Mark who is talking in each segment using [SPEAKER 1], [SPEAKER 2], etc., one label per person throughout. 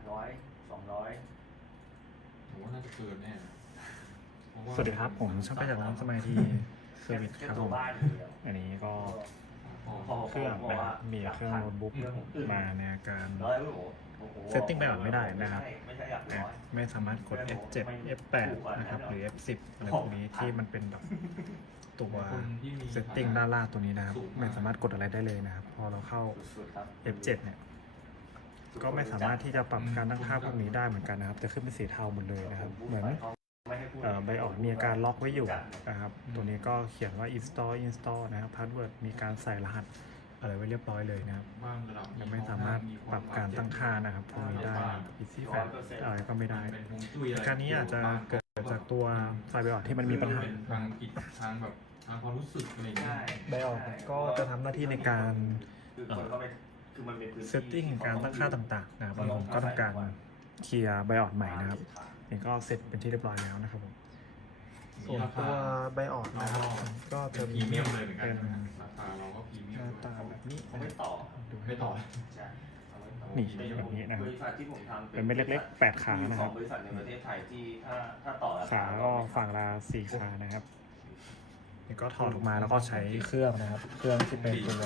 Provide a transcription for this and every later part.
[SPEAKER 1] 100 200
[SPEAKER 2] ผมว่าน่าจะเกินแน่เพราะว่า
[SPEAKER 3] สวัสดีครับผมช่างไปจากร้านสมัยทีเซอร์วิสครับ
[SPEAKER 1] ตั
[SPEAKER 3] ผ
[SPEAKER 1] ว
[SPEAKER 3] ม
[SPEAKER 1] บ้านอย่างเดียว
[SPEAKER 3] อันนี้ก็
[SPEAKER 2] พอ
[SPEAKER 3] เครื่องนะครับมีเครื่องโน้ตบุ๊กมาในอาการ
[SPEAKER 1] ร้อยไม่โห
[SPEAKER 3] เซตติ้งไปก่อนไม่ได้นะครับ
[SPEAKER 1] ไม่ใช่อยากร้อย
[SPEAKER 3] ไม่สามารถกด F7 F8 นะครับหรือ F10 อะไรพวกนี้ที่มันเป็นแบบตัวเซตติ้งด้านล่างตัวนี้นะครับไม่สามารถกดอะไรได้เลยนะครับพอเราเข้า
[SPEAKER 1] สุดๆครับ
[SPEAKER 3] F7 เนี่ยก็ไม่สามารถที่จะปรับการตั้งค่าพวกนี้ได้เหมือนกันนะครับจะขึ้นเป็นสีเทาหมดเลยนะครับเหมือนไบออดมีอาการล็อกไว้อยู่นะครับตัวนี้ก็เขียนว่า install นะครับ password มีการใส่รหัสอะไรไว้เรียบร้อยเลยนะครับ
[SPEAKER 2] บ้านระดับ
[SPEAKER 3] ยังไม่สามารถปรับการตั้งค่านะครับพวกนี้ได้ easy f a t อะไรก็ไม่ได้
[SPEAKER 2] เป็นฮวงจุ้ยอะไร
[SPEAKER 3] การนี้อาจจะเกิดจากตัวไฟไบออดที่มันมีปัญหา
[SPEAKER 2] เป็นทางจิตทางแบบทางความรู้สึกอะไรอย่างเงี้ย
[SPEAKER 3] ไบออดก็จะทำหน้าที่ในการ
[SPEAKER 1] คือคนเข้าไปคือมันเป็นพื้นที่
[SPEAKER 3] เซตติ้งการตั้งค่าต่างๆนะครับผมก็ทำการเคลียร์ไบออดใหม่นะครับนี่ก็เสร็จเป็นที่เรียบร้อยแล้วนะครับผมส่วนตัวไบออดนะครับก็
[SPEAKER 2] เป็
[SPEAKER 3] จะ
[SPEAKER 2] นพรีเมียมเลยเหมือนกัน
[SPEAKER 3] เป็น
[SPEAKER 2] นะราคาเราก็พรีเมีย
[SPEAKER 3] ห
[SPEAKER 2] ม
[SPEAKER 3] น้า
[SPEAKER 2] ด้วย
[SPEAKER 3] ตาแบบนี้
[SPEAKER 1] เขาไม่ต่อ
[SPEAKER 3] ดูให้
[SPEAKER 2] ไม่ต่อ
[SPEAKER 1] ใช่เอาไว้ต่อ
[SPEAKER 3] นี่แบบนี้นะครับ
[SPEAKER 1] บริษัทที่ผมทำ
[SPEAKER 3] เป็นเม็ดเล็กๆ8ขานะครับ
[SPEAKER 1] มี2บริษัทในประเทศไทยที่ถ้าต่อราคา
[SPEAKER 3] ขาก็ฝั่งละ4ขานะครับนี่ก็ถอดออกมาแล้วก็ใช้เครื่องนะครับ เครื่องที่เป็นตัว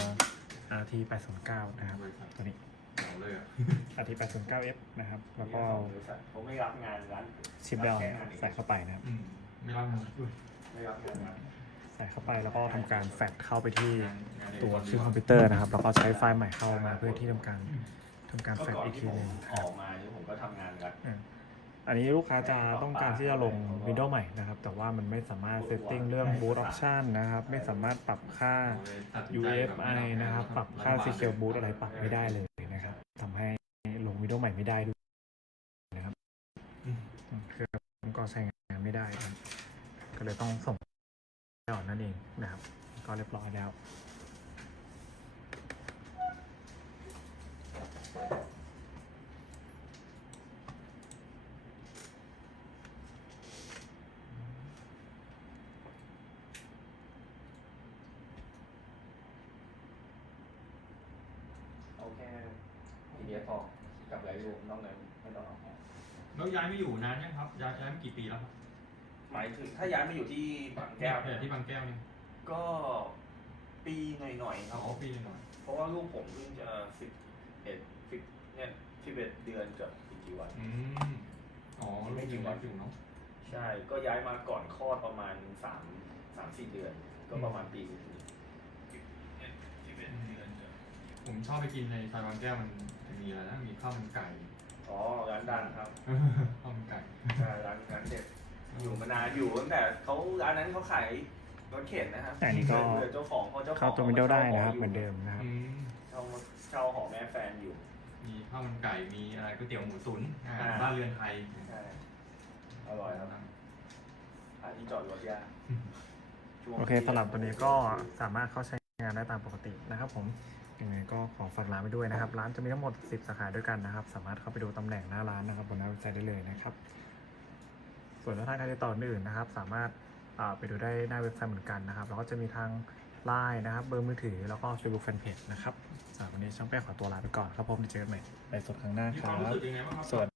[SPEAKER 3] RT 809นะครับตัวนี้
[SPEAKER 2] เอาเลยอ่ะ
[SPEAKER 3] RT 809F นะครับแล้วก็
[SPEAKER 1] บริษัทเขาไม่รับงานร้าน
[SPEAKER 3] ชิปเบลใส่เข้าไปนะครับ
[SPEAKER 2] ไม่รับงานด้วย
[SPEAKER 1] ไม่รับงานร้าน
[SPEAKER 3] ใส่เข้าไปแล้วก็ทำการแฟลชเข้าไปที่ตัวเครื่องคอมพิวเตอร์นะครับแล้วก็ใช้ไฟล์ใหม่เข้ามาเพื่อที่ทำการแฟลช
[SPEAKER 1] ก่อน
[SPEAKER 3] อีก
[SPEAKER 1] ที่
[SPEAKER 3] ที
[SPEAKER 1] ผ
[SPEAKER 3] หนึ
[SPEAKER 1] ม
[SPEAKER 3] ง
[SPEAKER 1] ออกมาเนี่ยผมก็ทำงานกัน
[SPEAKER 3] อันนี้ลูกค้าจะต้องการที่จะลง Windows ใหม่นะครับแต่ว่ามันไม่สามารถเซตติ้งเรื่อง Boot Option นะครับไม่สามารถปรับค่า UEFI นะครับปรับค่า Secure Boot อะไรปรับไม่ได้เลยนะครับทำให้ลง Windows ใหม่ไม่ได้ด้วยนะครับเครื่องก็ใช้งานไม่ได้นะครับก็เลยต้องส่งก่อนนั่นเองนะครับก็เรียบร้อยแล้ว
[SPEAKER 1] เอาแค่ทีเดียวพอกับไลท์รูมนอกนั้นไม่ต้องเอา
[SPEAKER 2] แล้วย้ายไม่อยู่นานยังครับย้ายมากี่ปีแล้วครับ
[SPEAKER 1] หมายถึงถ้าย้ายมาอยู่ที่บางแก้ว
[SPEAKER 2] เนี่ยที่บางแก้วเนี่ย
[SPEAKER 1] ก็ปีหน่อยๆครับ
[SPEAKER 2] อ๋อปีหน่อย
[SPEAKER 1] เพราะว่าลูกผมเพิ่งจะ11 เดือนกับอีกกี่วัน
[SPEAKER 2] อ๋อไม่กี่วันอยู่เนาะ
[SPEAKER 1] ใช่ ก็ย้ายมาก่อนคลอดประมาณ3-4 เดือน ก็ประมาณปีนึง11 เดือนกับ
[SPEAKER 2] ผมชอบไปกินในซอยบางแก้วมันมีอะไรนะมีข้าวมันไก่
[SPEAKER 1] อ๋อ ร้านดังครับ
[SPEAKER 2] ข้าวมันไก่
[SPEAKER 1] ใช่ร้านเด็ด อยู่มานานอยู่ตั้งแต่เขาร้านนั้นเขาขายรถเข็นนะครับ
[SPEAKER 3] แต่อันนี้ก็
[SPEAKER 1] เจ้าของเพราะเจ้าของ
[SPEAKER 3] เข้าตัว Windows ได้นะครับเหมือนเดิมนะครับ
[SPEAKER 1] เช่าหอแม่แฟนอยู่
[SPEAKER 2] มีข้าวมันไก่มีอะไรก๋วยเตี๋ยวหมูตุ๋นบ้านเรือนไทย
[SPEAKER 1] ใช่ อร่อยครับหาที่จอดรถยาก
[SPEAKER 3] โอเคสำหรับตัวนี้ก็สามารถเข้าใช้งานได้ตามปกตินะครับผมยังไงก็ขอฝากร้านไปด้วยนะครับร้านจะมีทั้งหมด10สาขาด้วยกันนะครับสามารถเข้าไปดูตำแหน่งหน้าร้านนะครับบนหน้าเว็บไซต์ได้เลยนะครับส่วนถ้าการติดต่ออื่นนะครับสามารถไปดูได้หน้าเว็บไซต์เหมือนกันนะครับแล้วก็จะมีทาง LINE นะครับเบอร์มือถือแล้วก็ Facebook Fanpage นะครับสำหรับวันนี้ช่างแป้งขอตัวลาไปก่อนครับผมเจอกันใหม่ในสดครั้งหน้า
[SPEAKER 2] มี
[SPEAKER 3] ค
[SPEAKER 2] ความ
[SPEAKER 3] รั
[SPEAKER 2] รู้
[SPEAKER 3] บ
[SPEAKER 2] สึกยังไงบ้างครับ
[SPEAKER 3] สวัสดี